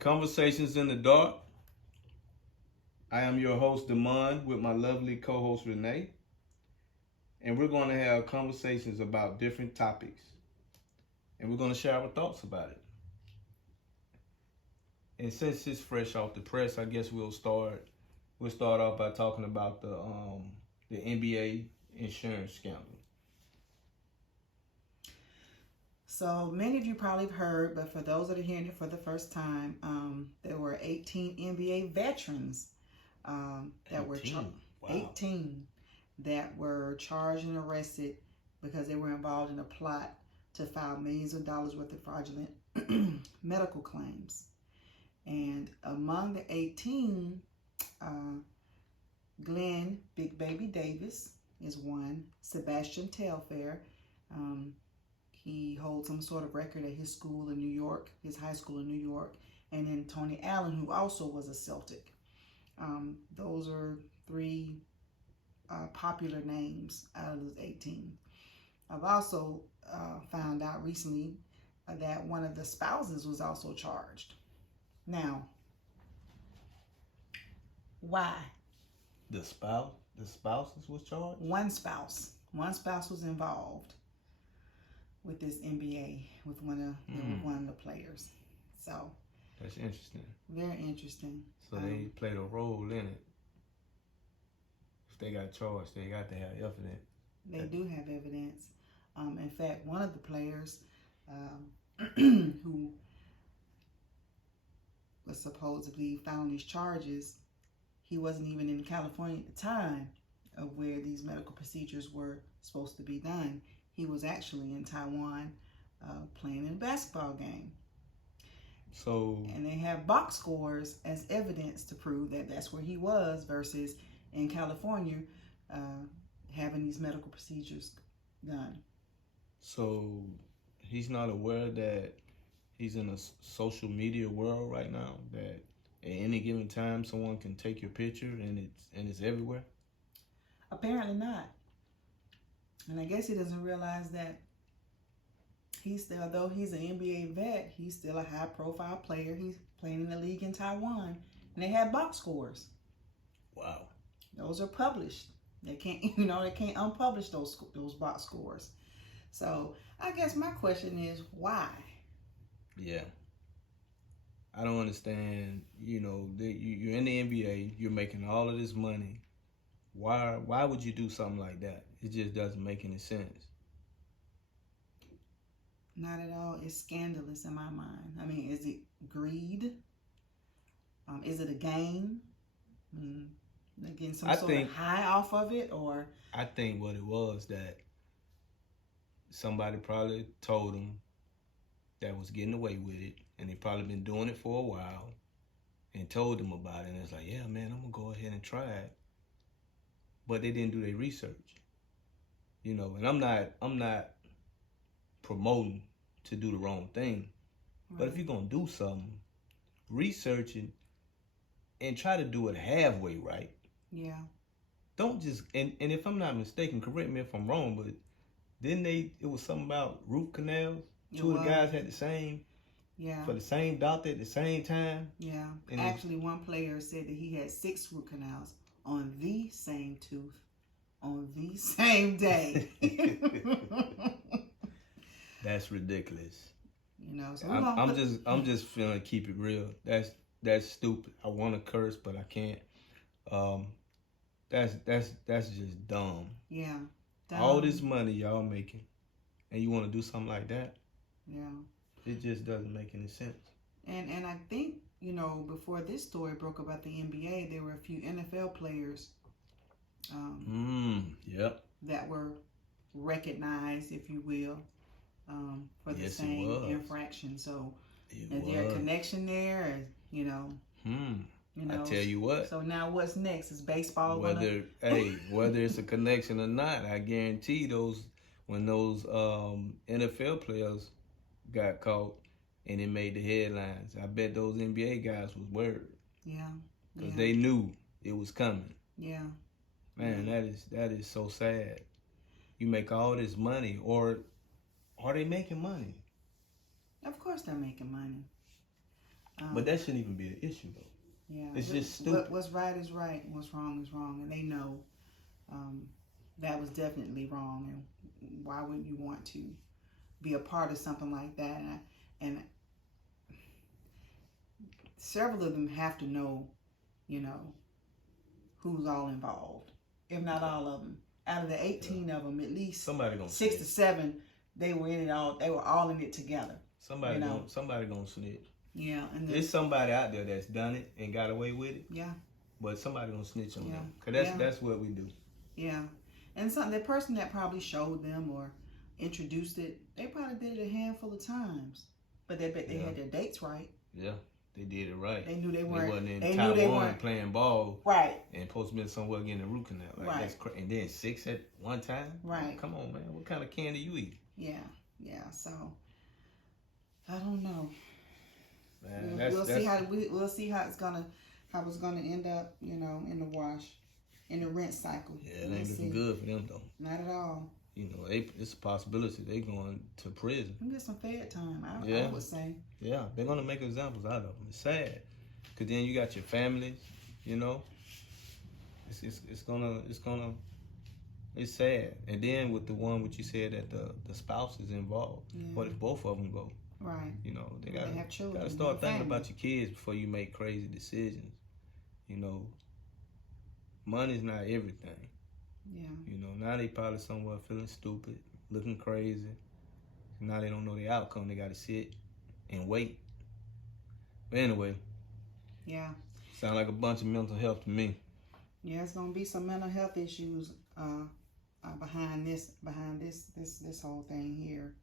Conversations in the Dark. I am your host, Damon, with my lovely co host, Renee. And we're going to have conversations about different topics. And we're going to share our thoughts about it. And since it's fresh off the press, I guess We'll start off by talking about the NBA insurance scandal. So many of you probably have heard, but for those that are hearing it for the first time, there were 18 NBA veterans that 18 that were charged and arrested because they were involved in a plot to file millions of dollars worth of fraudulent medical claims. And among the 18, Glenn Big Baby Davis is one. Sebastian Telfair. He holds some sort of record at his school in New York, his high school in New York. And then Tony Allen, who also was a Celtic. Those are three popular names out of those 18. I've also found out recently that one of the spouses was also charged. Now, why? The spouses was charged? One spouse was involved with this NBA with one of the players. So that's interesting. Very interesting. So they played a role in it. If they got charged, they got to have evidence. They do have evidence. In fact, one of the players who was supposedly found these charges, he wasn't even in California at the time of where these medical procedures were supposed to be done. He was actually in Taiwan playing in a basketball game. And they have box scores as evidence to prove that that's where he was versus in California having these medical procedures done. So he's not aware that he's in a social media world right now, that at any given time someone can take your picture and it's everywhere? Apparently not. And I guess he doesn't realize that although he's an NBA vet, he's still a high profile player. He's playing in the league in Taiwan. And they have box scores. Wow. Those are published. They can't unpublish those box scores. So I guess my question is why? Yeah. I don't understand, you're in the NBA, you're making all of this money. Why would you do something like that? It just doesn't make any sense. Not at all. It's scandalous in my mind. I mean, is it greed? Is it a game? Getting some sort of high off of it, or? I think what it was that somebody probably told them that was getting away with it, and they probably been doing it for a while, and told them about it, and it's like, yeah, man, I'm gonna go ahead and try it. But they didn't do their research, and I'm not promoting to do the wrong thing, right. But if you're gonna do something, research it and try to do it halfway right. Yeah. Don't just and if I'm not mistaken, correct me if I'm wrong, but it was something about root canals. Two of the guys had the same. Yeah. For the same doctor at the same time. Yeah. And actually, one player said that he had 6 root canals on the same tooth on the same day. That's ridiculous. So I'm just feeling keep it real. That's stupid. I want to curse, but I can't. That's just dumb. Yeah. Dumb. All this money y'all making, and you want to do something like that? Yeah. It just doesn't make any sense. And I think, before this story broke about the NBA, there were a few NFL players yep. that were recognized, if you will, for the same infraction. So is there a connection there? I tell you what. So now what's next? Is baseball whether it's a connection or not, I guarantee when those NFL players got caught and it made the headlines, I bet those NBA guys was worried. Yeah. Because they knew it was coming. Yeah. Man, that is so sad. You make all this money, or are they making money? Of course they're making money. But that shouldn't even be an issue, though. Yeah, it's just stupid. What's right is right, and what's wrong is wrong, and they know that was definitely wrong. And why would you want to be a part of something like that? And several of them have to know, who's all involved, if not all of them. Out of the 18 of them, at least somebody gonna 6 to 7, they were in it all. They were all in it together. Somebody gonna snitch. Yeah, and there's somebody out there that's done it and got away with it. Yeah, but somebody gonna snitch on them, cause that's what we do. Yeah, and the person that probably showed them or introduced it, they probably did it a handful of times, but they had their dates right. Yeah. They did it right. They knew they weren't in Taiwan playing ball. Right. And supposed to be somewhere getting a root canal. Like that's and then 6 at one time. Right. Come on, man. What kind of candy you eat? Yeah. So I don't know. Man, we'll see how it's gonna end up. In the wash, in the rent cycle. Yeah, it ain't looking good for them though. Not at all. It's a possibility they going to prison. You get some Fed time, I would say. Yeah, they're gonna make examples out of them. It's sad, cause then you got your families. It's sad. And then with the one which you said that the spouse is involved. Yeah. What if both of them go? Right. They gotta have children. Gotta start thinking about your kids before you make crazy decisions. Money's not everything. Yeah. Now they probably somewhere feeling stupid, looking crazy. Now they don't know the outcome. They got to sit and wait. But anyway. Yeah. Sound like a bunch of mental health to me. Yeah, it's gonna be some mental health issues behind this whole thing here.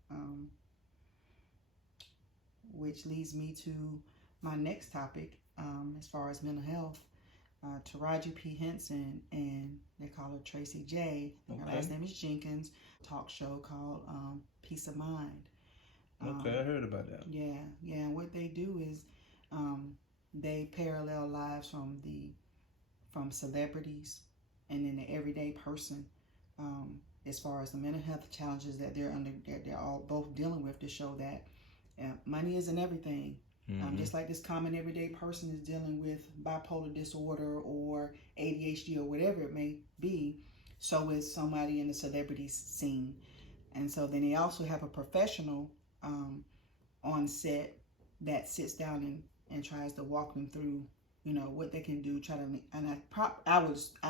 Which leads me to my next topic, as far as mental health. Taraji P. Henson, and they call her Tracy J. Her last name is Jenkins. Talk show called Peace of Mind. Okay, I heard about that. Yeah. And what they do is they parallel lives from celebrities and then the everyday person, as far as the mental health challenges that they're all both dealing with, to show that money isn't everything. Mm-hmm. Just like this common everyday person is dealing with bipolar disorder or ADHD or whatever it may be, so is somebody in the celebrity scene. And so then they also have a professional on set that sits down and tries to walk them through, what they can do. I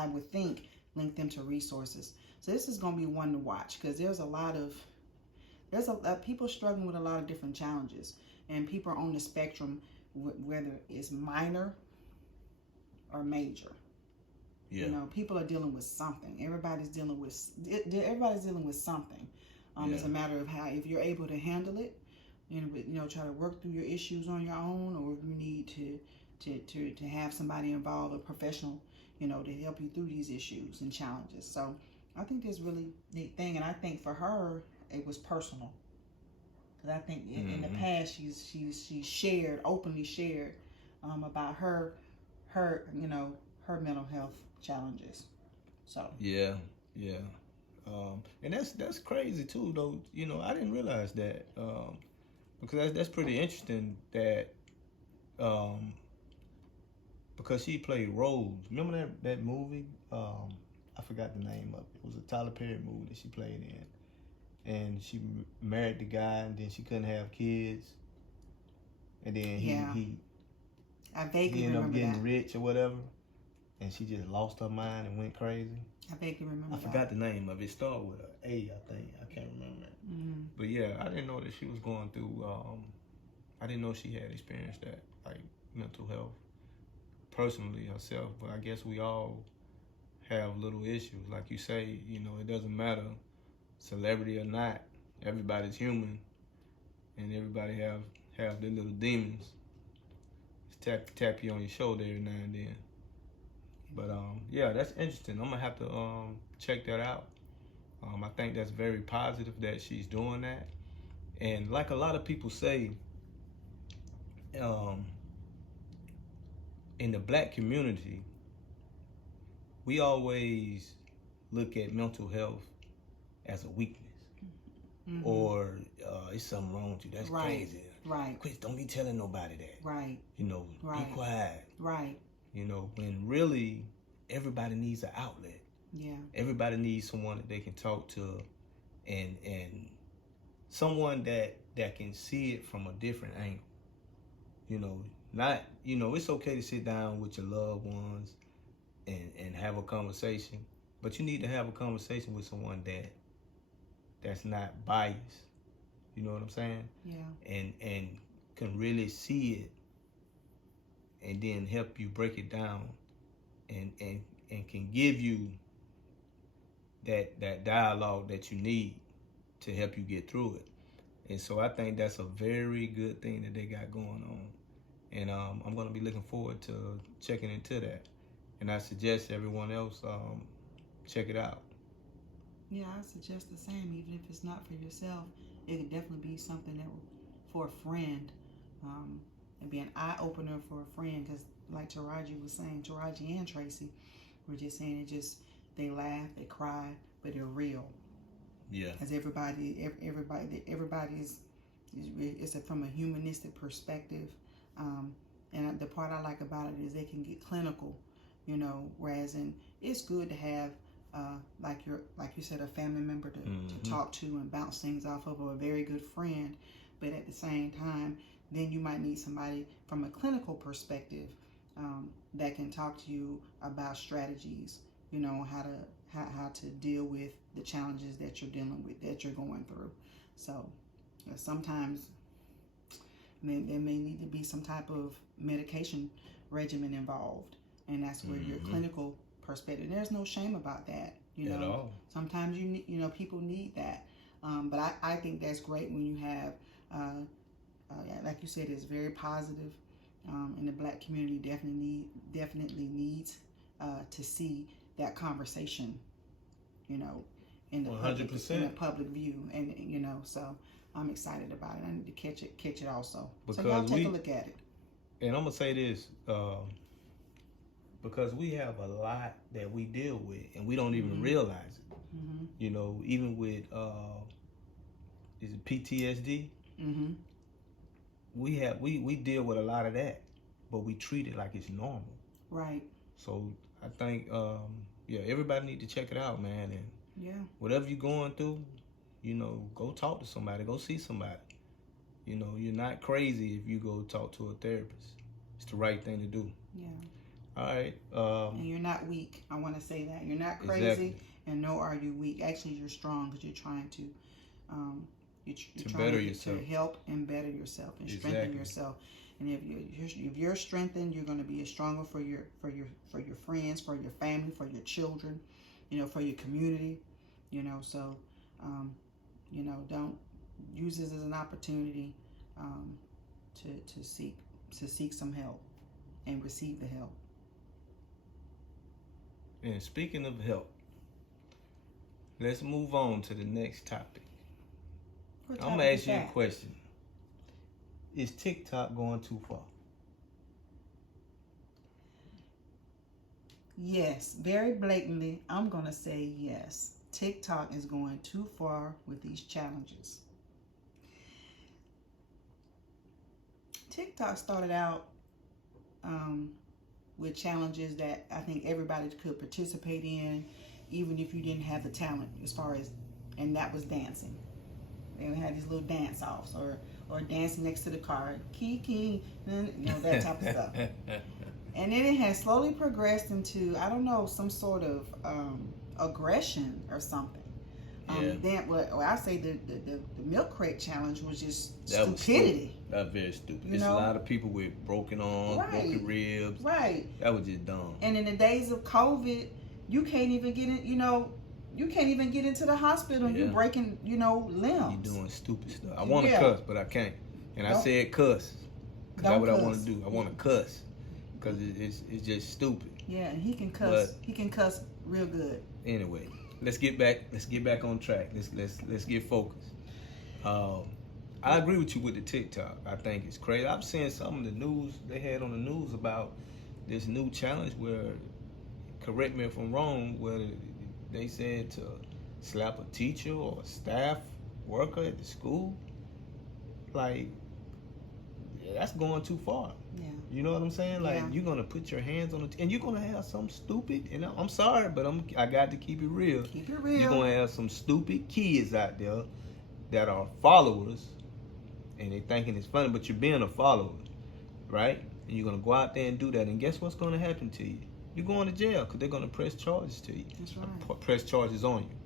would think link them to resources. So this is going to be one to watch, because there's a lot of people struggling with a lot of different challenges. And people are on the spectrum, whether it's minor or major. Yeah. People are dealing with something. Everybody's dealing with something. It's a matter of how, if you're able to handle it, try to work through your issues on your own, or if you need to have somebody involved, a professional, to help you through these issues and challenges. So I think that's really neat thing, and I think for her it was personal. Because I think in the past she's openly shared about her mental health challenges. So yeah, and that's crazy too, though. I didn't realize that, because that's pretty interesting that because she played roles. Remember that movie? I forgot the name of it. It was a Tyler Perry movie that she played in. And she married the guy, and then she couldn't have kids. And then he ended up getting rich or whatever. And she just lost her mind and went crazy. I vaguely remember that. I forgot the name of it. It started with an A, I think. I can't remember that. Mm-hmm. But yeah, I didn't know that she was going through, I didn't know she had experienced that, like mental health, personally herself. But I guess we all have little issues. Like you say, it doesn't matter, celebrity or not, everybody's human, and everybody have their little demons. Just tap you on your shoulder every now and then. But yeah, that's interesting. I'm gonna have to check that out. I think that's very positive that she's doing that. And like a lot of people say, in the black community, we always look at mental health as a weakness. Mm-hmm. Or it's something wrong with you. That's crazy. Right. Quit, don't be telling nobody that. Right. You know, Right. be quiet. Right. You know, when really everybody needs an outlet. Yeah. Everybody needs someone that they can talk to, and someone that can see it from a different angle. You know, not, you know, it's okay to sit down with your loved ones and have a conversation, but you need to have a conversation with someone that's not biased. You know what I'm saying? Yeah. And can really see it, and then help you break it down, and can give you that dialogue that you need to help you get through it. And so I think that's a very good thing that they got going on. And I'm going to be looking forward to checking into that. And I suggest everyone else check it out. Yeah, I suggest the same. Even if it's not for yourself, it could definitely be something that for a friend. It'd be an eye opener for a friend, because like Taraji was saying, Taraji and Tracy were just saying, they laugh, they cry, but they're real. Yeah. As everybody is it's from a humanistic perspective. And the part I like about it is they can get clinical, you know, whereas it's good to have like you said, a family member to talk to and bounce things off of, or a very good friend. But at the same time, then you might need somebody from a clinical perspective that can talk to you about strategies, you know, how to deal with the challenges that you're dealing with, that you're going through. So sometimes there may need to be some type of medication regimen involved, and that's where your clinical perspective. There's no shame about that, you know. At all. Sometimes people need that, but I think that's great when you have, like you said, it's very positive, and the Black community definitely needs to see that conversation, you know, in the 100%. in the public view, and you know, so I'm excited about it. I need to catch it also. Because so y'all take a look at it. And I'm gonna say this, because we have a lot that we deal with, and we don't even realize it. You know, even with is it PTSD? We deal with a lot of that, but we treat it like it's normal. Right. So I think everybody need to check it out, man. And whatever you're going through, you know, go talk to somebody, go see somebody. You know, you're not crazy if you go talk to a therapist. It's the right thing to do. Yeah. All right. And you're not weak. I want to say that. You're not crazy, exactly. And nor are you weak. Actually, you're strong, because you're trying to you're to trying better yourself. To help and better yourself and strengthen yourself. And if you're strengthened, you're going to be stronger for your friends, for your family, for your children, you know, for your community, you know. So, you know, don't use this as an opportunity to seek some help and receive the help. And speaking of help, let's move on to the next topic. I'm gonna ask you a question. Is TikTok going too far? Yes, very blatantly, I'm going to say yes. TikTok is going too far with these challenges. TikTok started out with challenges that I think everybody could participate in, even if you didn't have the talent, and that was dancing. They had these little dance offs, or dancing next to the car, kiki, you know, that type of stuff. And then it has slowly progressed into, I don't know, some sort of aggression or something. Then, I say the milk crate challenge was just stupidity. That was very stupid. There's a lot of people with broken arms, broken ribs. Right. That was just dumb. And in the days of COVID, you can't even get in, you know, you can't even get into the hospital. You're breaking, you know, limbs. You're doing stupid stuff. I want to cuss, but I can't. And I said cuss. Because that's what I want to do. I want to cuss. Because it's just stupid. Yeah, and he can cuss. He can cuss real good. Anyway, let's get back on track. Let's get focused. I agree with you with the TikTok. I think it's crazy. I'm seeing some of the news they had on the news about this new challenge where, correct me if I'm wrong, where they said to slap a teacher or a staff worker at the school. Like, that's going too far. Yeah. You know what I'm saying? Like, Yeah. you're gonna put your hands on it, and you're gonna have some stupid. And I'm sorry, but I got to keep it real. Keep it real. You're gonna have some stupid kids out there that are followers, and they thinking it's funny, but you're being a follower, right? And you're gonna go out there and do that, and guess what's gonna happen to you? You're going to jail because they're gonna press charges to you. That's right. Press charges on you,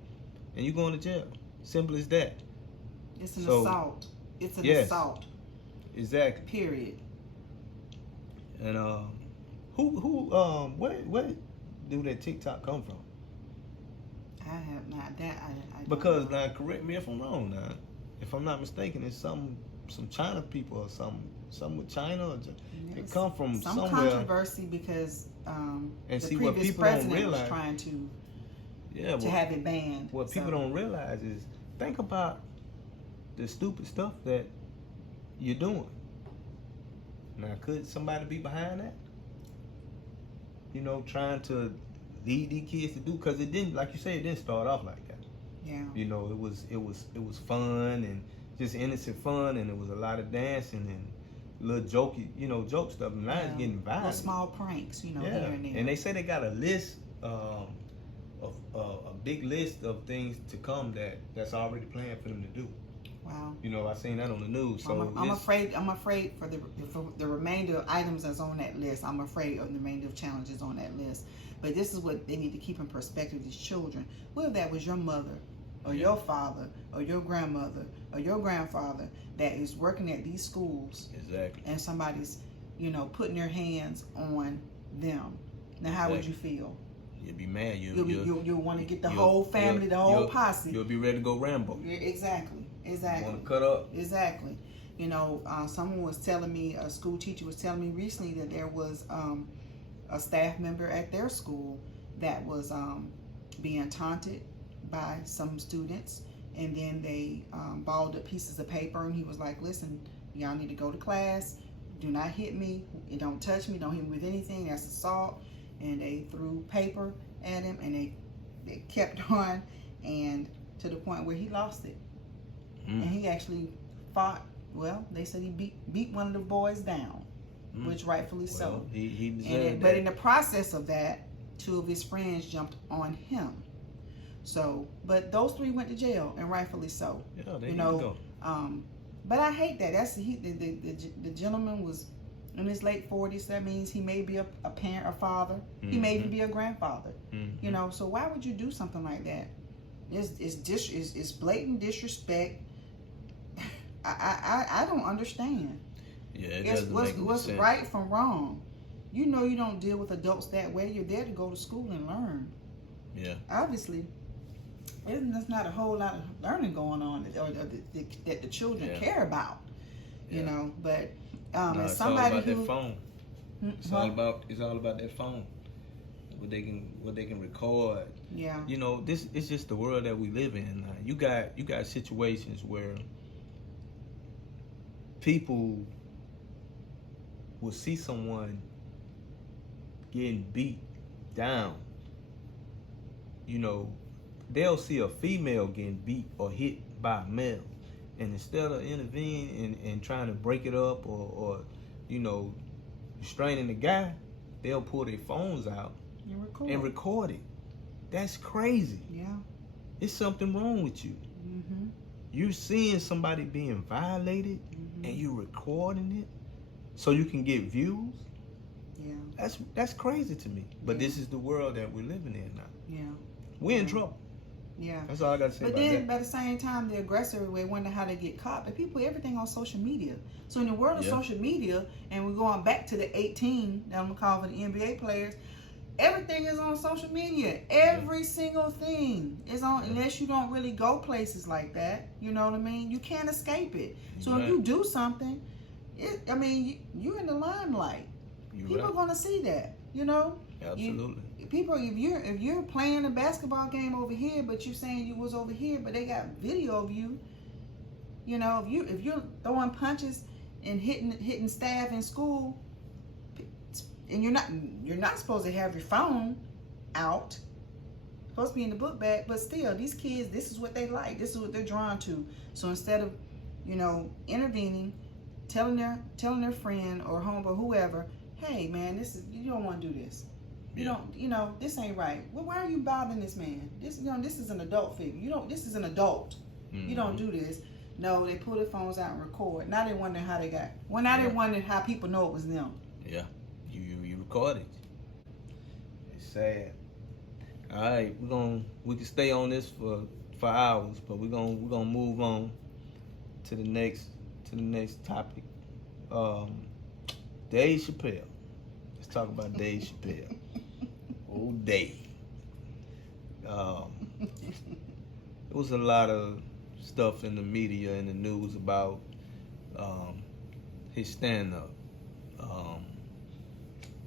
and you're going to jail. Simple as that. It's an assault. It's an assault. Exactly. Period. And where do that TikTok come from? I have not that. I Because now, correct me if I'm wrong. Now, if I'm not mistaken, it's some China people or some with China. Or they come from some somewhere. controversy because And the see, what previous people don't president realize, was trying to well, have it banned. What people don't realize is, think about the stupid stuff that you're doing. Now, could somebody be behind that? You know, trying to lead these kids to do, because it didn't, like you said, it didn't start off like that. Yeah. You know, it was fun and just innocent fun, and it was a lot of dancing and little jokey, joke stuff. And now it's getting violent. Little small pranks, here and there. And they say they got a list of a big list of things to come that's already planned for them to do. Wow. I seen that on the news. So I'm afraid for the remainder of items that's on that list. I'm afraid of the remainder of challenges on that list. But this is what they need to keep in perspective, these children. Whether that was your mother or your father or your grandmother or your grandfather that is working at these schools. Exactly. And somebody's, putting their hands on them. Now, how would you feel? You'll be mad. You'll want to get the whole family, the whole posse. You'll be ready to go Rambo. Exactly. You want to cut up. Exactly. Someone was telling me, a school teacher was telling me recently that there was a staff member at their school that was being taunted by some students, and then they balled up pieces of paper, and he was like, listen, y'all need to go to class. Do not hit me. Don't touch me. Don't hit me with anything. That's assault. And they threw paper at him, and they kept on, and to the point where he lost it. And he actually fought. Well, they said he beat one of the boys down, which rightfully so. He deserved But in the process of that, two of his friends jumped on him. So, but those three went to jail, and rightfully so. Yeah, they need to go. But I hate that. The gentleman was in his late 40s. That means he may be a parent, a father. He may even be a grandfather. So why would you do something like that? It's blatant disrespect. I don't understand. Yeah, it doesn't make what's sense. right from wrong. You don't deal with adults that way. You're there to go to school and learn. Yeah. Obviously, there's not a whole lot of learning going on that the children care about. But as somebody it's all about who that phone. It's all about that phone. What they can record. Yeah. This it's just the world that we live in now. You got situations where people will see someone getting beat down. They'll see a female getting beat or hit by a male, and instead of intervening and trying to break it up or restraining the guy, they'll pull their phones out and record it. That's crazy. Yeah. It's something wrong with you. Mm-hmm. You're seeing somebody being violated, and you're recording it so you can get views. Yeah. That's crazy to me. But this is the world that we're living in now. Yeah. We're in trouble. Yeah. That's all I got to say but about then, that. But at the same time, the aggressor, we wonder how they get caught. But people, everything on social media. So in the world of social media, and we're going back to the 18 that I'm going to call for the NBA players, everything is on social media. Every single thing is on, unless you don't really go places like that. You know what I mean? You can't escape it. So if you do something, you're in the limelight. People are going to see that. Absolutely. People, if you're playing a basketball game over here, but you're saying you was over here, but they got video of you. If you're throwing punches and hitting staff in school, and you're not supposed to have your phone out. Supposed to be in the book bag, but still, these kids, this is what they like. This is what they're drawn to. So instead of, intervening, telling their friend or home or whoever, hey man, this is, you don't want to do this. You don't, this ain't right. Well, why are you bothering this man? This is an adult figure. This is an adult. Mm-hmm. You don't do this. No, they pull their phones out and record. Now they wondering how they got. Well, now they wondering how people know it was them. Yeah, you recorded. It's sad. All right, we can stay on this for hours, but we're gonna move on to the next topic. Dave Chappelle. Let's talk about Dave Chappelle. Oh, Dave. There was a lot of stuff in the media and the news about his stand-up.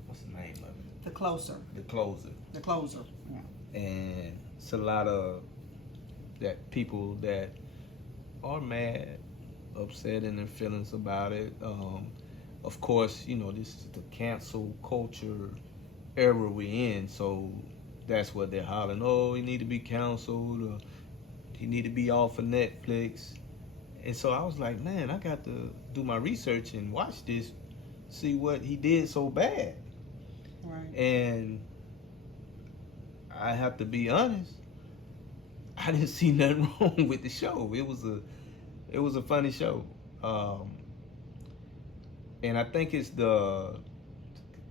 What's the name of it? The Closer. The Closer. The Closer. Yeah. And it's a lot of people that are mad, upset in their feelings about it. Of course, this is the cancel culture era we're in, so that's what they're hollering. Oh, he need to be canceled. Or he need to be off of Netflix. And so I was like, man, I got to do my research and watch this, see what he did so bad. Right. And I have to be honest, I didn't see nothing wrong with the show. It was a funny show. And I think it's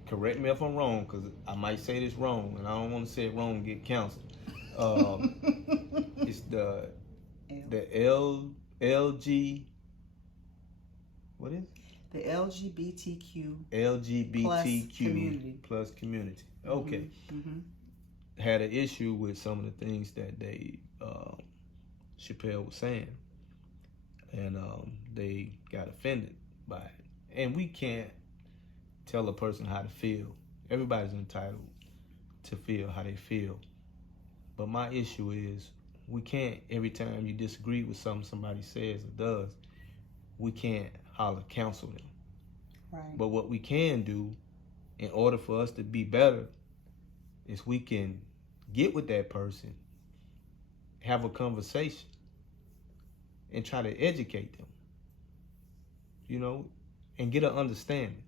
correct me if I'm wrong, because I might say this wrong, and I don't want to say it wrong and get canceled. It's the LG, what is it? The LGBTQ plus community. Okay. Mm-hmm. Had an issue with some of the things that Chappelle was saying, and they got offended by it. And we can't tell a person how to feel. Everybody's entitled to feel how they feel. But my issue is, we can't, every time you disagree with something somebody says or does, we can't holler counsel them. Right. But what we can do, in order for us to be better, is we can get with that person, have a conversation, and try to educate them, and get an understanding.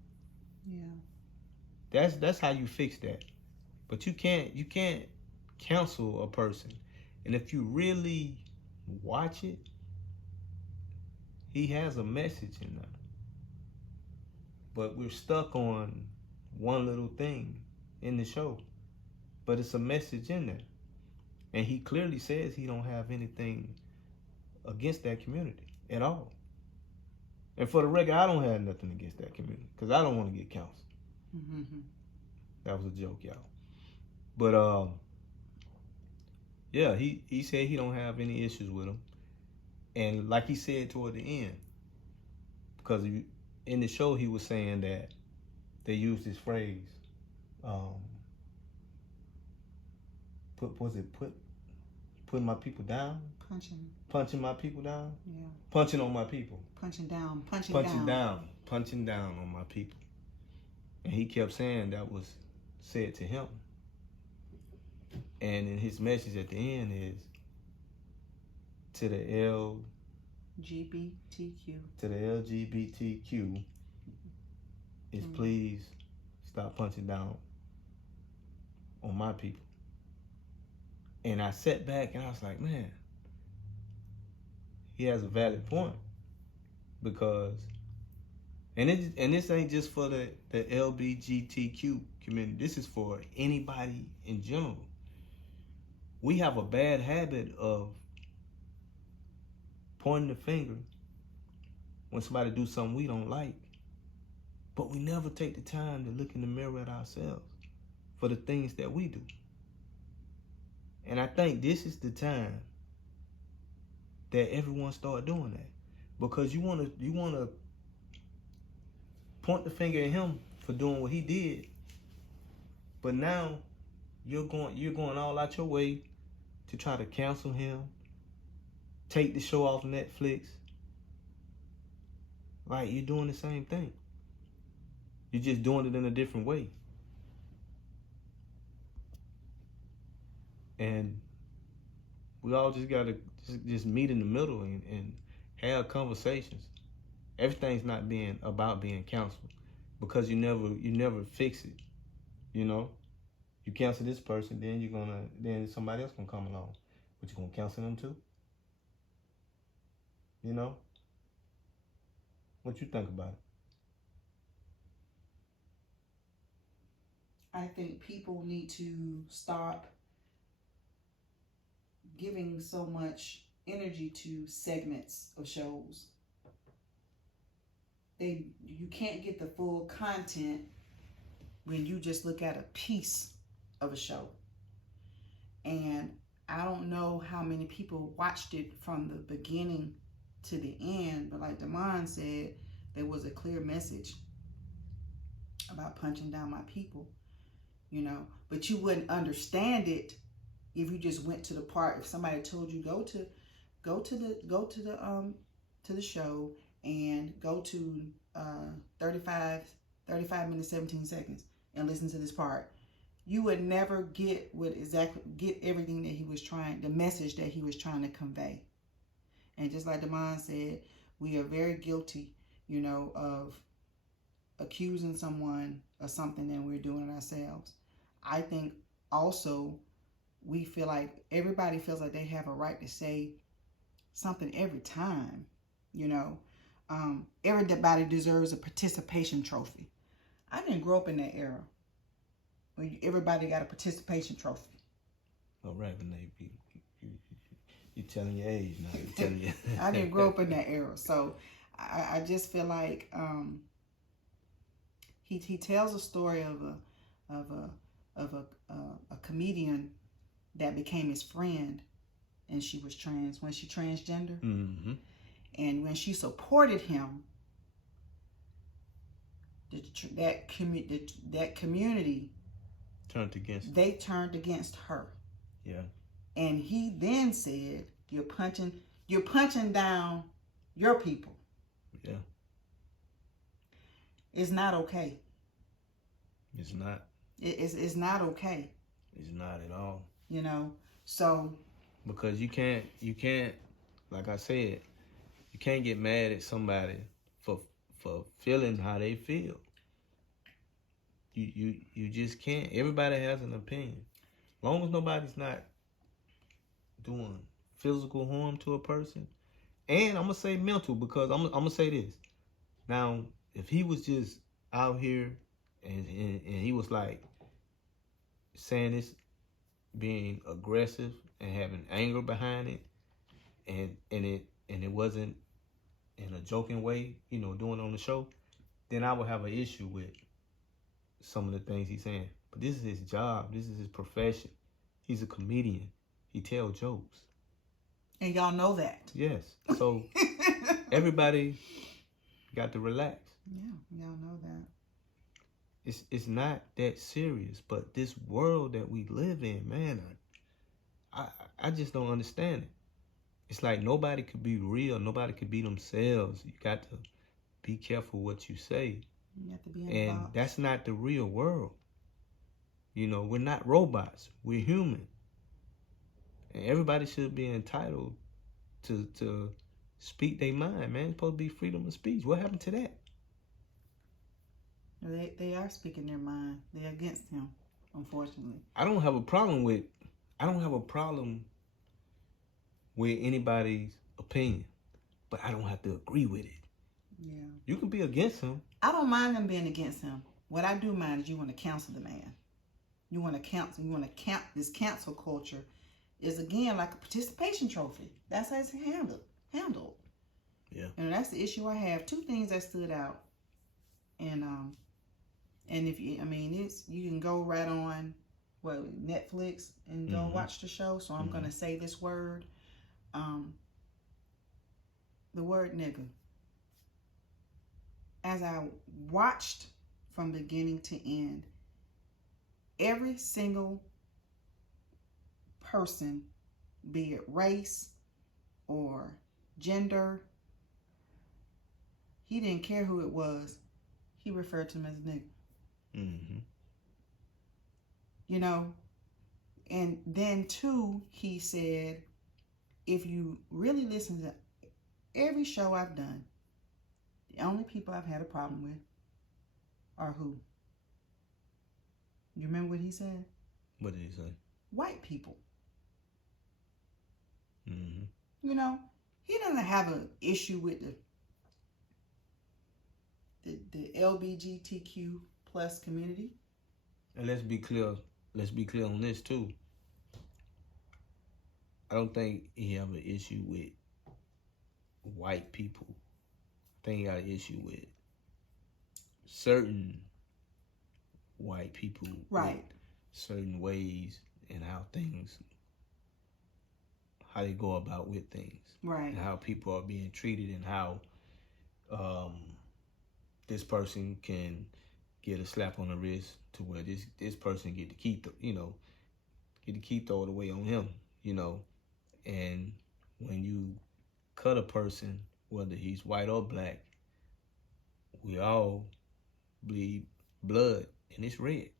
Yeah. That's how you fix that. But you can't counsel a person. And if you really watch it, he has a message in there. But we're stuck on one little thing in the show. But it's a message in there. And he clearly says he don't have anything against that community at all. And for the record, I don't have nothing against that community, because I don't want to get counseled. Mm-hmm. That was a joke, y'all. But yeah, he said he don't have any issues with them. And like he said toward the end, because in the show he was saying that they used this phrase, putting my people down? Punching my people down? Yeah. Punching on my people. Punching down on my people. And he kept saying that was said to him. And in his message at the end is to the LGBTQ is please stop punching down on my people. And I sat back and I was like, man, he has a valid point, because and this ain't just for the LGBTQ community. This is for anybody in general. We have a bad habit of pointing the finger when somebody do something we don't like, but we never take the time to look in the mirror at ourselves for the things that we do. And I think this is the time that everyone start doing that, because you want to point the finger at him for doing what he did, but now you're going all out your way to try to cancel him, take the show off Netflix. Like, you're doing the same thing. You're just doing it in a different way. And we all just gotta just meet in the middle and have conversations Everything's not being about being canceled because you never fix it. You know, you cancel this person, then somebody else gonna come along, but you gonna cancel them too. You know, what you think about it? I think people need to stop giving so much energy to segments of shows. You can't get the full content when you just look at a piece of a show. And I don't know how many people watched it from the beginning to the end, but like Damon said, there was a clear message about punching down my people, you know. But you wouldn't understand it if you just went to the part. If somebody told you go to the show and go to 35 minutes 17 seconds and listen to this part, you would never get everything that he was trying, the message that he was trying to convey. And just like Damon said, we are very guilty, you know, of accusing someone of something and we're doing it ourselves. I think also we feel like everybody feels like they have a right to say something every time, you know. Everybody deserves a participation trophy. I didn't grow up in that era where everybody got a participation trophy. All right, Renee, you telling your age now. You telling you. I didn't grow up in that era, so I just feel like he tells a story of a comedian that became his friend, and she was transgender. Mm-hmm. And when she supported him, that community turned against her. Yeah. And he then said, "You're punching down your people." Yeah. It's not okay. It's not. It's not okay. It's not at all. You know, so because you can't, like I said, you can't get mad at somebody for feeling how they feel. You just can't. Everybody has an opinion. As long as nobody's not doing physical harm to a person, and I'm gonna say mental, because I'm gonna say this. Now, if he was just out here and he was like saying this, being aggressive and having anger behind it, and it wasn't in a joking way, you know, doing it on the show, then I would have an issue with some of the things he's saying. But this is his job. This is his profession. He's a comedian. He tells jokes. And y'all know that. Yes. So everybody got to relax. Yeah, y'all know that. It's not that serious, but this world that we live in, man, I just don't understand it. It's like nobody could be real. Nobody could be themselves. You got to be careful what you say. You have to be and box. That's not the real world. You know, we're not robots. We're human. And everybody should be entitled to speak their mind, man. It's supposed to be freedom of speech. What happened to that? They are speaking their mind. They're against him, unfortunately. I don't have a problem with anybody's opinion, but I don't have to agree with it. Yeah. You can be against him. I don't mind them being against him. What I do mind is you want to cancel the man. You want to cancel. You want to count. This cancel culture is again like a participation trophy. That's how it's handled. Yeah. And that's the issue I have. Two things that stood out. And if you, you can go right on Netflix and go watch the show. So I'm gonna say this word. The word nigga. As I watched from beginning to end, every single person, be it race or gender, he didn't care who it was. He referred to him as a nigga. Mm-hmm. You know, and then too, he said, if you really listen to every show I've done, The only people I've had a problem with are who? You remember what he said? What did he say? White people. Mm-hmm. You know, he doesn't have an issue with the LGBTQ plus community. And let's be clear on this too. I don't think he have an issue with white people. I think he got an issue with certain white people, right? With certain ways and how they go about with things, right? And how people are being treated, and how this person can get a slap on the wrist to where this person get to keep throw it away on him, and when you cut a person, whether he's white or black, we all bleed blood and it's red.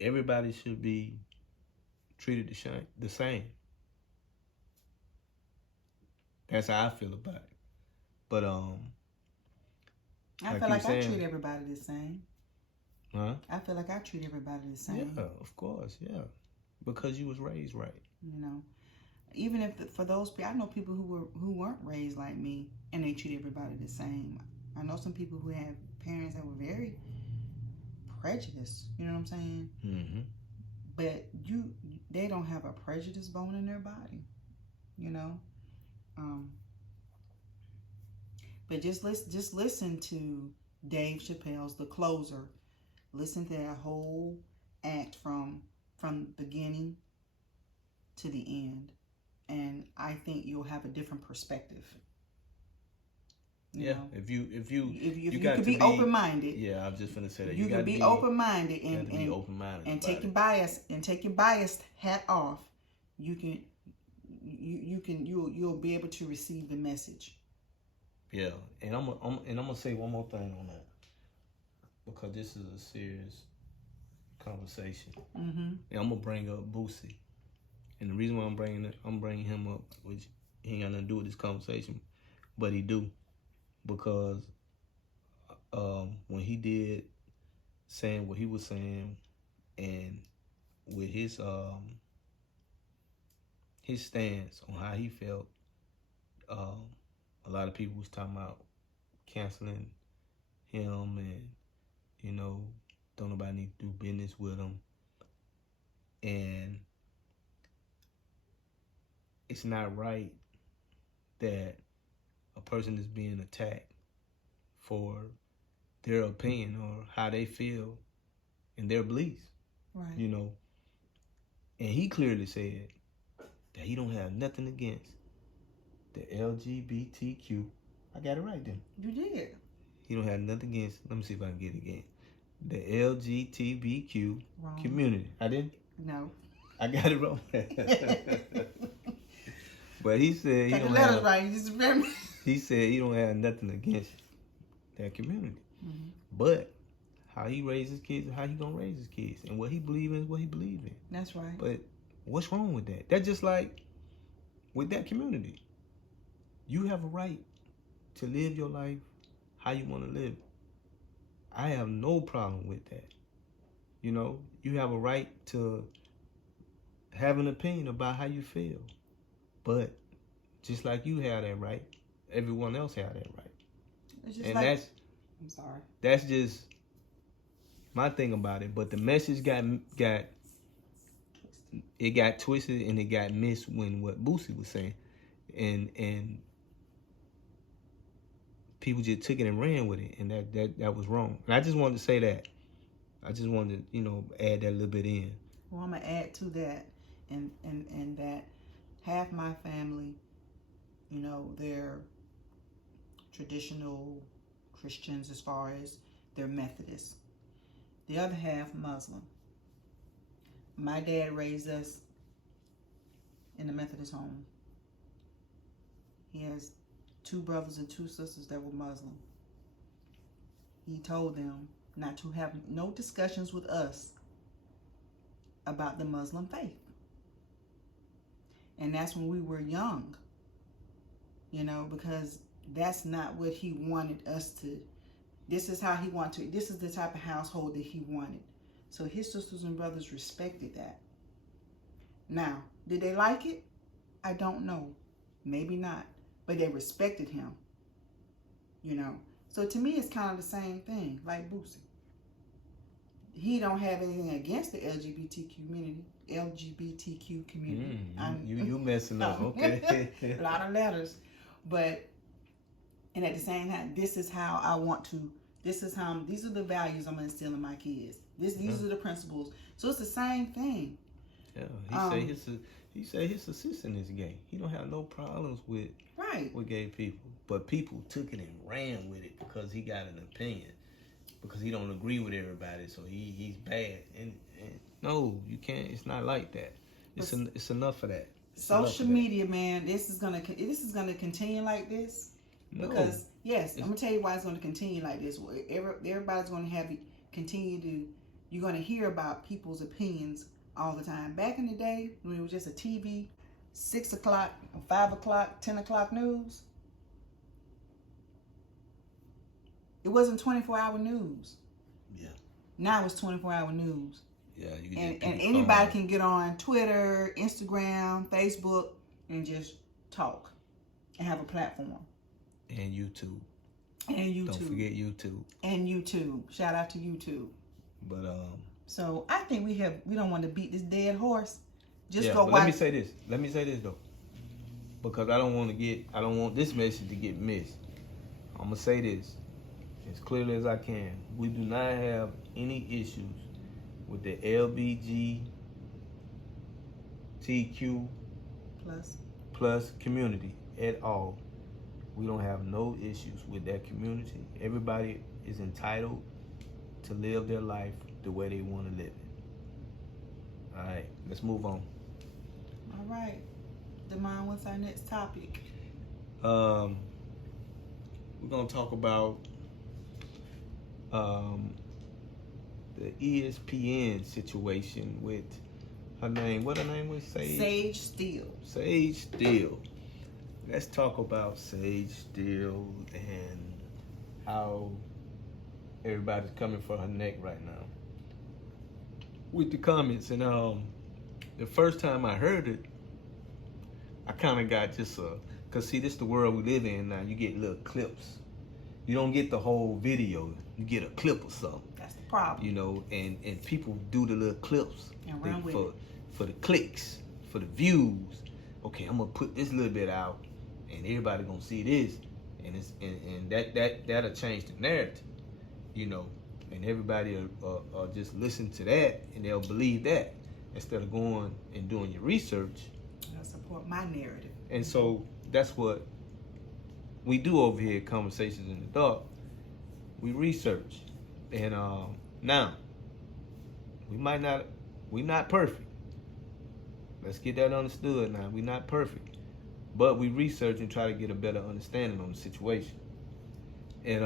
Everybody should be treated the same. That's how I feel about it. But I feel like I treat everybody the same. Huh? I feel like I treat everybody the same. Yeah, of course, yeah. Because you was raised right. Even if for those people, I know people who weren't raised like me, and they treat everybody the same. I know some people who have parents that were very prejudiced. You know what I'm saying? Mm-hmm. But they don't have a prejudice bone in their body. But just listen to Dave Chappelle's The Closer. Listen to that whole act from beginning to the end, and I think you'll have a different perspective. You know? If you could be open-minded. Yeah, I was just gonna say that you can be open-minded and take your biased hat off. You'll be able to receive the message. Yeah, and I'm gonna say one more thing on that, because this is a serious conversation. Mm-hmm. And I'm gonna bring up Boosie, and the reason why I'm bringing him up, which he ain't got nothing to do with this conversation, but he do, because when he did saying what he was saying, and with his stance on how he felt, a lot of people was talking about canceling him, and don't nobody need to do business with him. And it's not right that a person is being attacked for their opinion or how they feel and their beliefs. Right. And he clearly said that he don't have nothing against the LGBTQ. I got it right then. You did. He don't have nothing against, let me see if I can get it again, the LGBTQ community. I didn't? No. I got it wrong. But he said he don't have right. You just remember. He said he don't have nothing against that community. Mm-hmm. But how he raised his kids, how he gonna raise his kids, and what he believe in is what he believe in. That's right. But what's wrong with that? That's just like with that community. You have a right to live your life how you want to live. I have no problem with that. You have a right to have an opinion about how you feel. But just like you have that right, everyone else have that right. It's just and I'm sorry. That's just my thing about it. But the message got twisted, and it got missed when what Boosie was saying, and people just took it and ran with it, and that was wrong. And I just wanted to say that. I just wanted to add that little bit in. Well, I'm gonna add to that, and that half my family, they're traditional Christians as far as they're Methodists. The other half Muslim. My dad raised us in a Methodist home. He has 2 brothers and 2 sisters that were Muslim. He told them not to have no discussions with us about the Muslim faith. And that's when we were young, because that's not what he wanted us to. This is how he wanted to. This is the type of household that he wanted. So his sisters and brothers respected that. Now, did they like it? I don't know. Maybe not. But they respected him. You know. So to me, it's kind of the same thing, like Boosie. He don't have anything against the LGBTQ community. You messing up, okay? A lot of letters, but and at the same time, this is how I want to. These are the values I'm gonna instill in my kids. These are the principles. So it's the same thing. Yeah, he say his assistant is gay. He don't have no problems with gay people, but people took it and ran with it because he got an opinion, because he don't agree with everybody, so he's bad. And no, you can't. It's not like that. It's enough of that. Social media, man. This is gonna continue like this. Because yes, I'm gonna tell you why it's gonna continue like this. Everybody's gonna you're gonna hear about people's opinions all the time. Back in the day, when it was just a TV, 6 o'clock, 5 o'clock, 10 o'clock news, it wasn't 24-hour news. Yeah. Now it's 24-hour news. Yeah, you can and anybody can get on Twitter, Instagram, Facebook, and just talk and have a platform. And YouTube. Don't forget YouTube. And YouTube. Shout out to YouTube. But so I think we don't want to beat this dead horse. Go watch. Let me say this though. Because I don't want this message to get missed. I'm gonna say this as clearly as I can. We do not have any issues with the LGBTQ plus community at all. We don't have no issues with that community. Everybody is entitled to live their life the way they want to live it. All right, let's move on. All right, Damon, what's our next topic? We're gonna talk about the ESPN situation with her name. What her name was? Sage Steele. Sage Steele. Let's talk about Sage Steele and how everybody's coming for her neck right now with the comments. And the first time I heard it, I kind of got just because see, this is the world we live in now. You get little clips. You don't get the whole video. You get a clip or something. That's the problem. You know, and people do the little clips for the clicks, for the views. Okay, I'm gonna put this little bit out, and everybody gonna see this, and that'll change the narrative, you know, and everybody will just listen to that, and they'll believe that instead of going and doing your research. I'll support my narrative. And so that's what we do over here at Conversations in the Dark. We research, and now we're not perfect. Let's get that understood now. We're not perfect. But we research and try to get a better understanding on the situation. And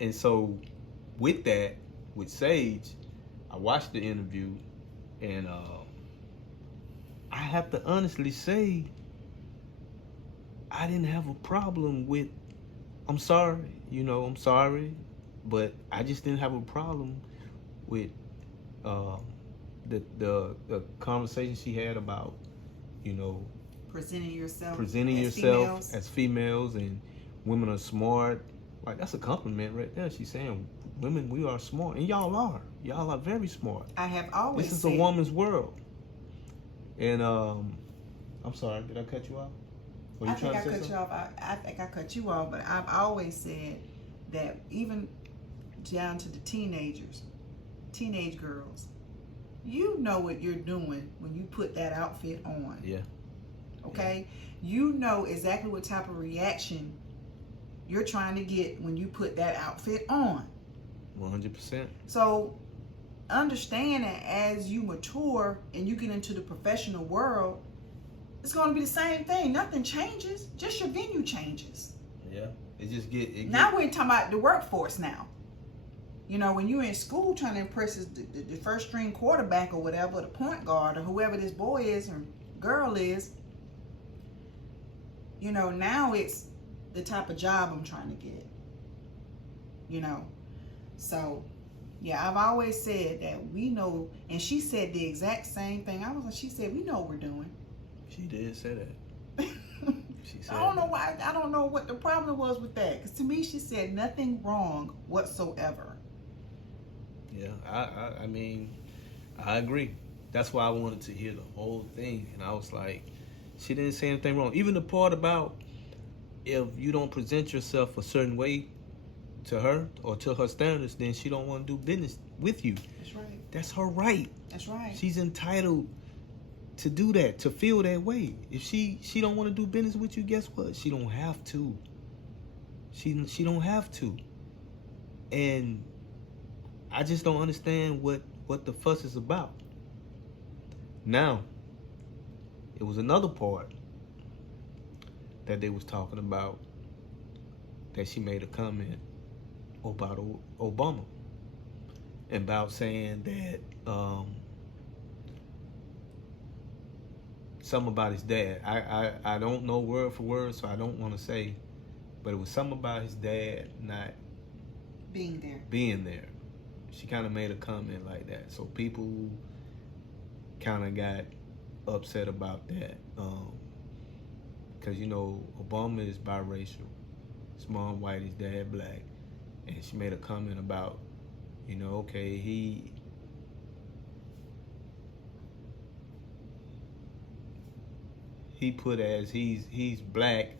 and so with that, with Sage, I watched the interview, and I have to honestly say I didn't have a problem with, I'm sorry, but I just didn't have a problem with the conversation she had about, presenting yourself as females, and women are smart. Like, that's a compliment right there. She's saying, women, we are smart, and y'all are very smart. I have always This is a woman's world. And I'm sorry, did I cut you off? I think I cut you off. I think I cut you off, but I've always said that even down to the teenage girls, you know what you're doing when you put that outfit on. Yeah. Okay? Yeah. You know exactly what type of reaction you're trying to get when you put that outfit on. 100%. So understand that as you mature and you get into the professional world, it's going to be the same thing. Nothing changes. Just your venue changes. Yeah. Now we're talking about the workforce now. When you're in school trying to impress the first string quarterback or whatever, the point guard or whoever this boy is or girl is, You know, now it's the type of job I'm trying to get. You know, so yeah, I've always said that we know, and she said the exact same thing. She said, we know what we're doing. She did say that. She said I don't know why. I don't know what the problem was with that. Because to me, she said nothing wrong whatsoever. Yeah, I mean, I agree. That's why I wanted to hear the whole thing, and I was like, she didn't say anything wrong. Even the part about if you don't present yourself a certain way to her or to her standards, then she don't want to do business with you. That's right. That's her right. That's right. She's entitled to do that, to feel that way. If she don't want to do business with you, guess what? She don't have to. She don't have to. And I just don't understand what the fuss is about. Now, it was another part that they was talking about that she made a comment about Obama, about saying that something about his dad. I don't know word for word, so I don't want to say, but it was something about his dad not being there. She kind of made a comment like that, so people kind of got upset about that, because you know Obama is biracial. His mom white, his dad black, and she made a comment about, you know, okay, he put as he's black,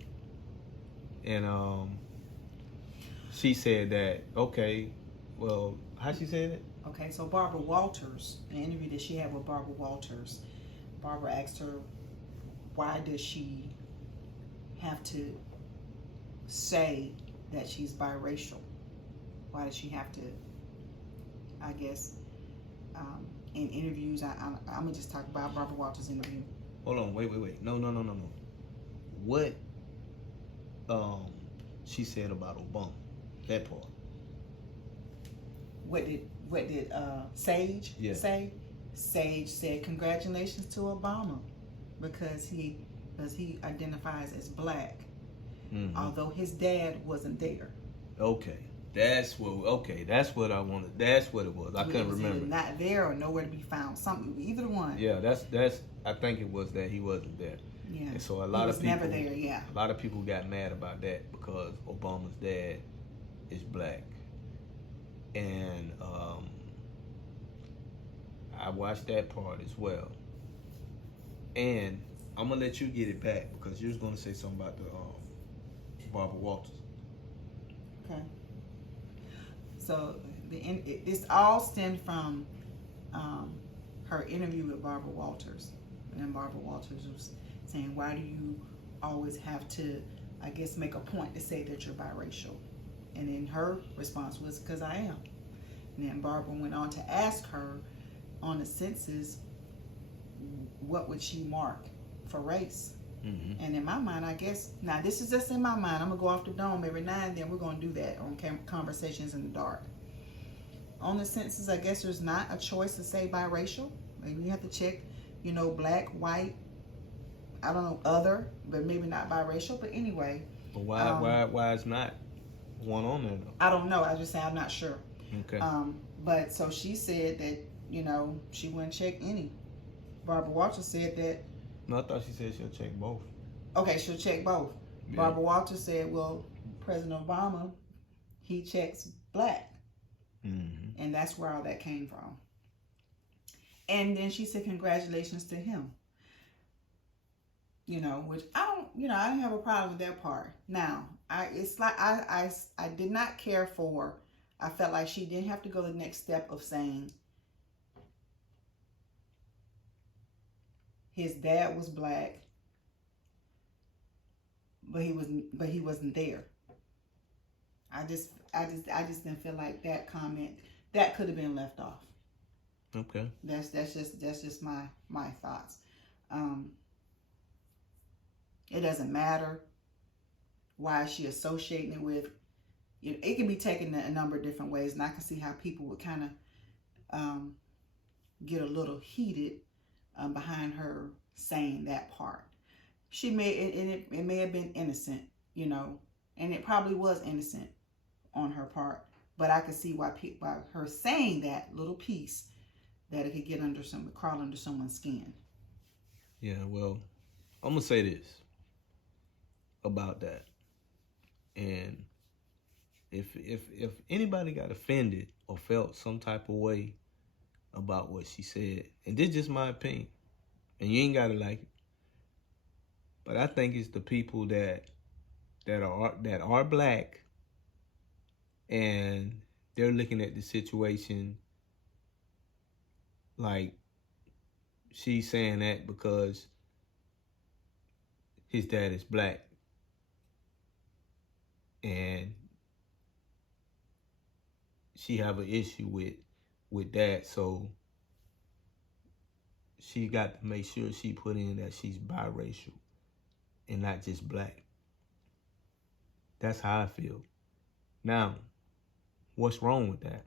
and she said that, okay, well, how she said it? Okay, so Barbara Walters, an interview that she had with Barbara Walters, Barbara asked her, why does she have to say that she's biracial? Why does she have to, I guess, in interviews, I'm going to just talk about Barbara Walters' interview. Hold on, wait. No. What she said about Obama, that part. What did Sage say? Sage said, congratulations to Obama because he identifies as black, although his dad wasn't there. Okay. That's what I wanted. That's what it was. I couldn't remember. Not there or nowhere to be found. Something, either one. Yeah, that's. I think it was that he wasn't there. Yeah. And so a lot of people never there. Yeah. A lot of people got mad about that because Obama's dad is black, and I watched that part as well. And I'm gonna let you get it back because you was gonna say something about the Barbara Walters. Okay. So this all stemmed from her interview with Barbara Walters, and Barbara Walters was saying, "Why do you always have to, I guess, make a point to say that you're biracial?" And then her response was, "Because I am." And then Barbara went on to ask her, on the census, what would she mark for race? Mm-hmm. And in my mind, I guess, now this is just in my mind, I'm going to go off the dome every now and then. We're going to do that on Conversations in the Dark. On the census, I guess there's not a choice to say biracial. Maybe you have to check, black, white, I don't know, other, but maybe not biracial. But anyway. But why is not one on there though? I don't know. I just say I'm not sure. Okay. But so she said that, she wouldn't check any. Barbara Walters said that. No, I thought she said she'll check both. Okay, she'll check both. Yeah. Barbara Walters said, well, President Obama, he checks black. Mm-hmm. And that's where all that came from. And then she said, congratulations to him. Which I don't have a problem with that part. Now, I did not care for, I felt like she didn't have to go the next step of saying his dad was black, but he wasn't there. I just didn't feel like that comment that could have been left off. Okay. That's just my thoughts. It doesn't matter why she associating it with. It can be taken a number of different ways, and I can see how people would kind of get a little heated behind her saying that part. She may it may have been innocent, you know, and it probably was innocent on her part. But I could see why by her saying that little piece that it could get under crawl under someone's skin. Yeah, well, I'm gonna say this about that, and if anybody got offended or felt some type of way about what she said, and this is just my opinion, and you ain't gotta like it, but I think it's the people that are black, and they're looking at the situation like she's saying that because his dad is black, and she have an issue with that, so she got to make sure she put in that she's biracial and not just black. That's how I feel. Now, what's wrong with that?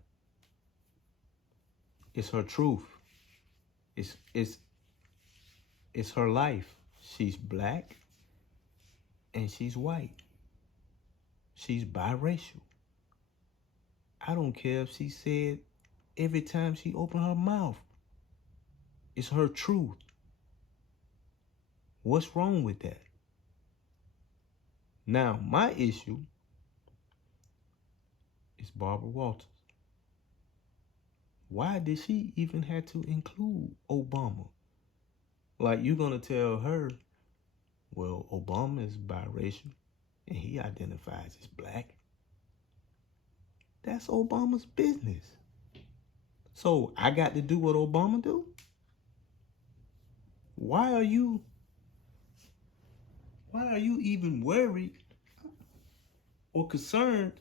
It's her truth. It's her life. She's black and she's white. She's biracial. I don't care if she said every time she opened her mouth. It's her truth. What's wrong with that? Now, my issue is Barbara Walters. Why did she even have to include Obama? Like, you're going to tell her, well, Obama is biracial and he identifies as black. That's Obama's business. So I got to do what Obama do? Why are you even worried or concerned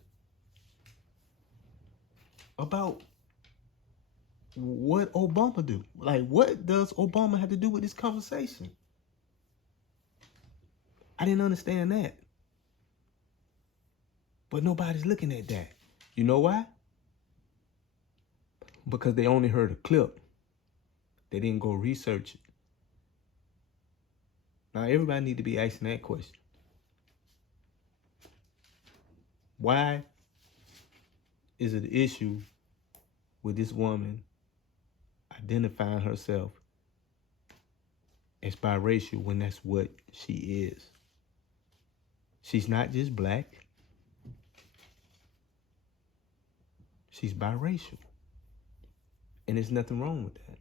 about what Obama do? Like, what does Obama have to do with this conversation? I didn't understand that. But nobody's looking at that. You know why? Because they only heard a clip. They didn't go research it. Now, everybody need to be asking that question. Why is it an issue with this woman identifying herself as biracial when that's what she is? She's not just black. She's biracial. And there's nothing wrong with that.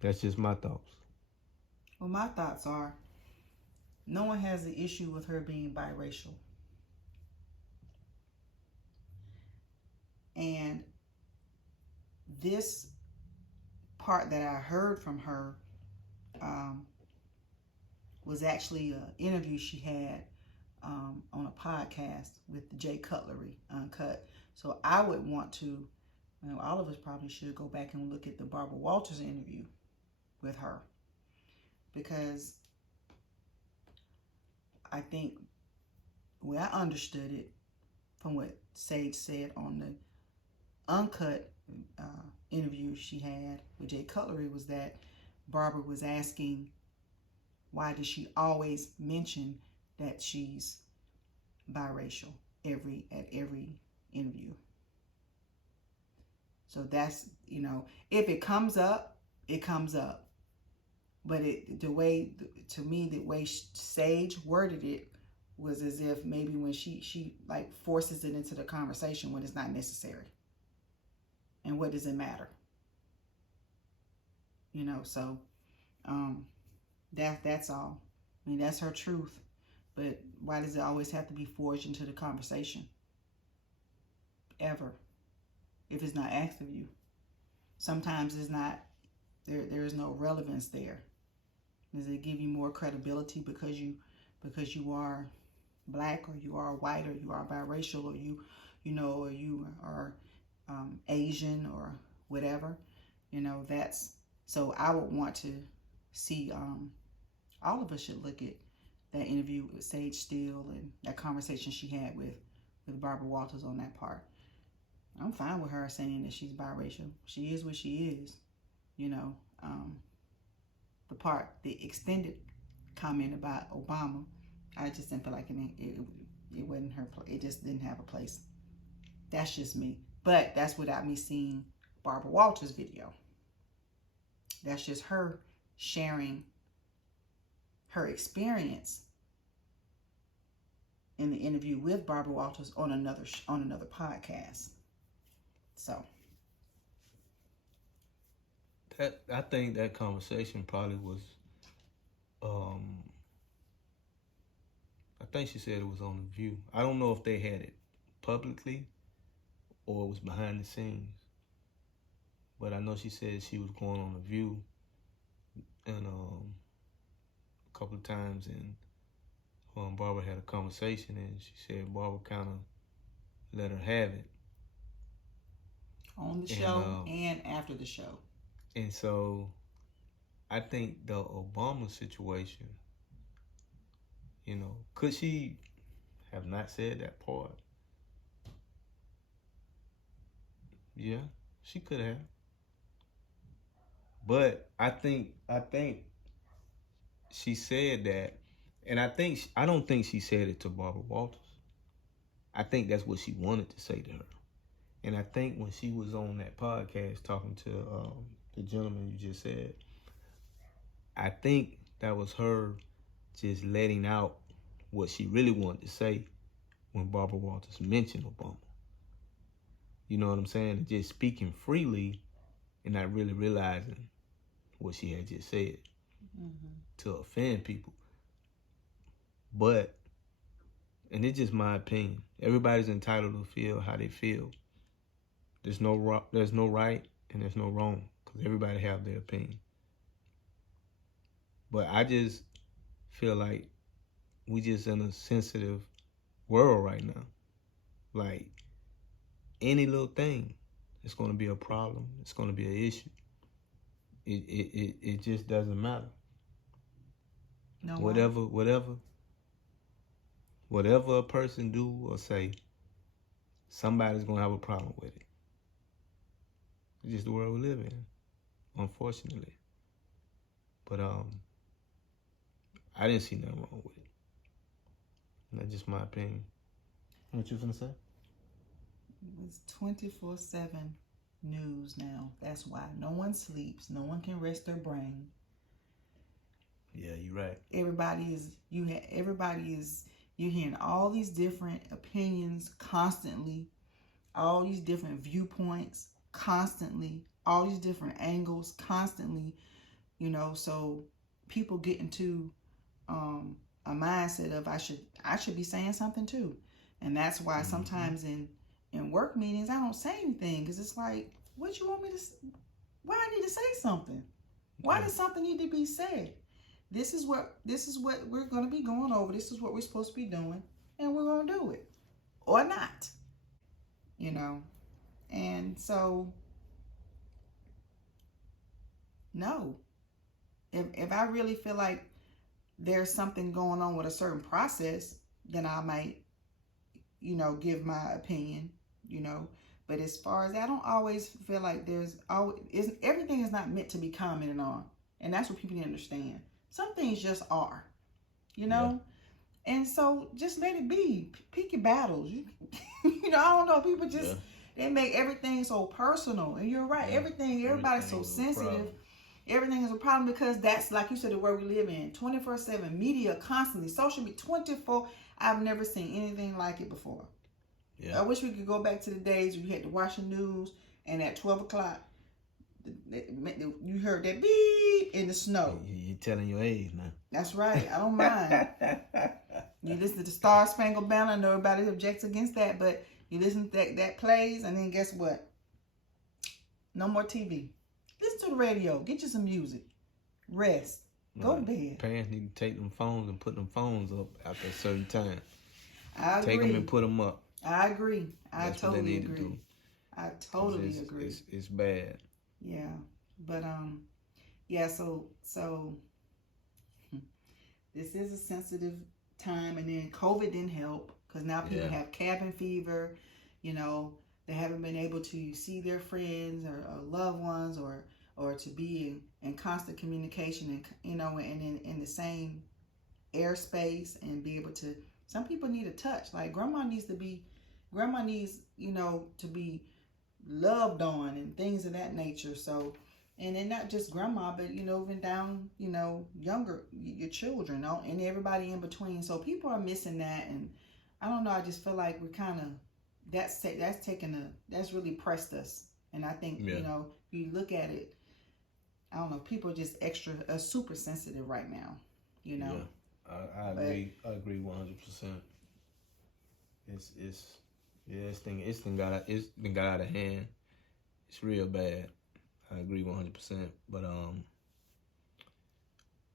That's just my thoughts. Well, my thoughts are, no one has the issue with her being biracial. And this part that I heard from her was actually an interview she had on a podcast with Jay Cutlery, Uncut. So I would want to, all of us probably should go back and look at the Barbara Walters interview with her. Because I think the way I understood it from what Sage said on the Uncut interview she had with Jay Cutlery was that Barbara was asking, why does she always mention that she's biracial at every interview? So that's, if it comes up, it comes up. But the way Sage worded it was as if maybe when she like forces it into the conversation when it's not necessary. And what does it matter? So that's all. I mean, that's her truth. But why does it always have to be forged into the conversation? Ever. If it's not asked of you. Sometimes it's not, there is no relevance there. Does it give you more credibility because you are black, or you are white, or you are biracial, or you are Asian, or whatever? That's, so I would want to see, all of us should look at that interview with Sage Steele and that conversation she had with Barbara Walters on that part. I'm fine with her saying that she's biracial. She is what she is. The extended comment about Obama. I just didn't feel like it wasn't her place. It just didn't have a place. That's just me. But that's without me seeing Barbara Walters' video. That's just her sharing her experience in the interview with Barbara Walters on another podcast. So that, I think that conversation probably was, I think she said it was on The View. I don't know if they had it publicly or it was behind the scenes. But I know she said she was going on The View and a couple of times, and Barbara had a conversation, and she said Barbara kind of let her have it. On the show and after the show. And so I think the Obama situation, you know, could she have not said that part? Yeah, she could have. But I think she said that, and I don't think she said it to Barbara Walters. I think that's what she wanted to say to her. And I think when she was on that podcast talking to the gentleman you just said, I think that was her just letting out what she really wanted to say when Barbara Walters mentioned Obama. You know what I'm saying? Just speaking freely and not really realizing what she had just said to offend people. But, and it's just my opinion, everybody's entitled to feel how they feel. There's no right and there's no wrong, because everybody have their opinion. But I just feel like we just in a sensitive world right now. Like, any little thing, it's going to be a problem. It's going to be an issue. It just doesn't matter. No. Whatever a person do or say, somebody's going to have a problem with it. It's just the world we live in, unfortunately. But I didn't see nothing wrong with it. And that's just my opinion. What you finna say? It's 24/7 news now. That's why no one sleeps. No one can rest their brain. Yeah, you're right. You're hearing all these different opinions constantly, all these different viewpoints constantly, all these different angles constantly, you know, so people get into a mindset of I should be saying something too. And that's why sometimes in work meetings I don't say anything, because it's like, what you want me to, why I need to say something? Why does something need to be said? This is what we're going to be going over. This is what we're supposed to be doing, and we're going to do it or not, you know. And so, no, if I really feel like there's something going on with a certain process, then I might, you know, give my opinion, you know. But as far as I don't always feel like everything is not meant to be commented on, and that's what people need to understand. Some things just are, you know. Yeah. And so just let it be. Pick your battles. You know, I don't know. People just they make everything so personal, and you're right. Everybody's so sensitive. Everything is a problem because that's, like you said, the world we live in. 24/7 media, constantly, social media, 24. I've never seen anything like it before. Yeah. I wish we could go back to the days when you had to watch the news, and at 12 o'clock, you heard that beep in the snow. You're telling your age now. That's right. I don't mind. You listen to the Star Spangled Banner. I know everybody objects against that, but you listen to that plays, and then guess what? No more TV. Listen to the radio. Get you some music. Rest. Go to bed. Parents need to take them phones and put them phones up after a certain time. I agree. Take them and put them up. I agree. That's totally what they need agree. To do. I totally agree. It's bad. Yeah, but yeah. So this is a sensitive time, and then COVID didn't help because now people have cabin fever. You know, they haven't been able to see their friends or loved ones, or to be in constant communication, and you know, and in the same airspace and be able to. Some people need a touch. Like grandma needs, to be loved on and things of that nature. So, and then not just grandma, but even down, younger, your children, and everybody in between. So people are missing that, and I don't know. I just feel like we're kind of that's really pressed us, and I think if you look at it, I don't know. People are just super sensitive right now. Yeah, I agree. I agree 100%. It's this thing it's been got out of hand. It's real bad. I agree 100%. But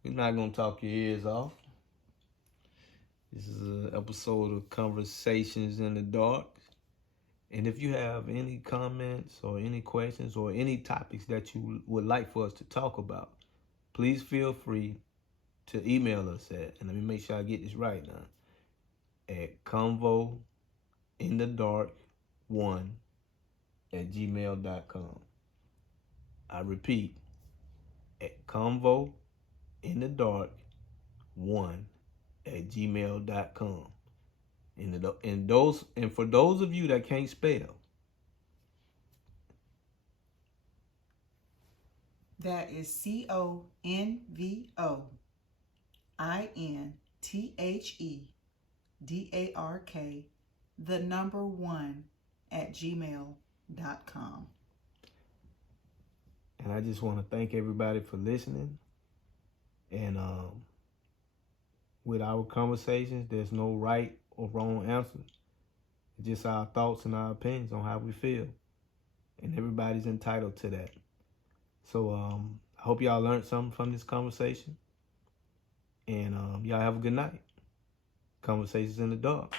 we're not gonna talk your ears off. This is an episode of Conversations in the Dark. And if you have any comments or any questions or any topics that you would like for us to talk about, please feel free to email us at, and let me make sure I get this right now, at convointhedark1@gmail.com. I repeat, at convointhedark1@gmail.com. And for those of you that can't spell, that is CONVOINTHEDARK, the number 1@gmail.com. And I just want to thank everybody for listening. And with our conversations, there's no right or wrong answer. It's just our thoughts and our opinions on how we feel. And everybody's entitled to that. So I hope y'all learned something from this conversation. And y'all have a good night. Conversations in the Dark.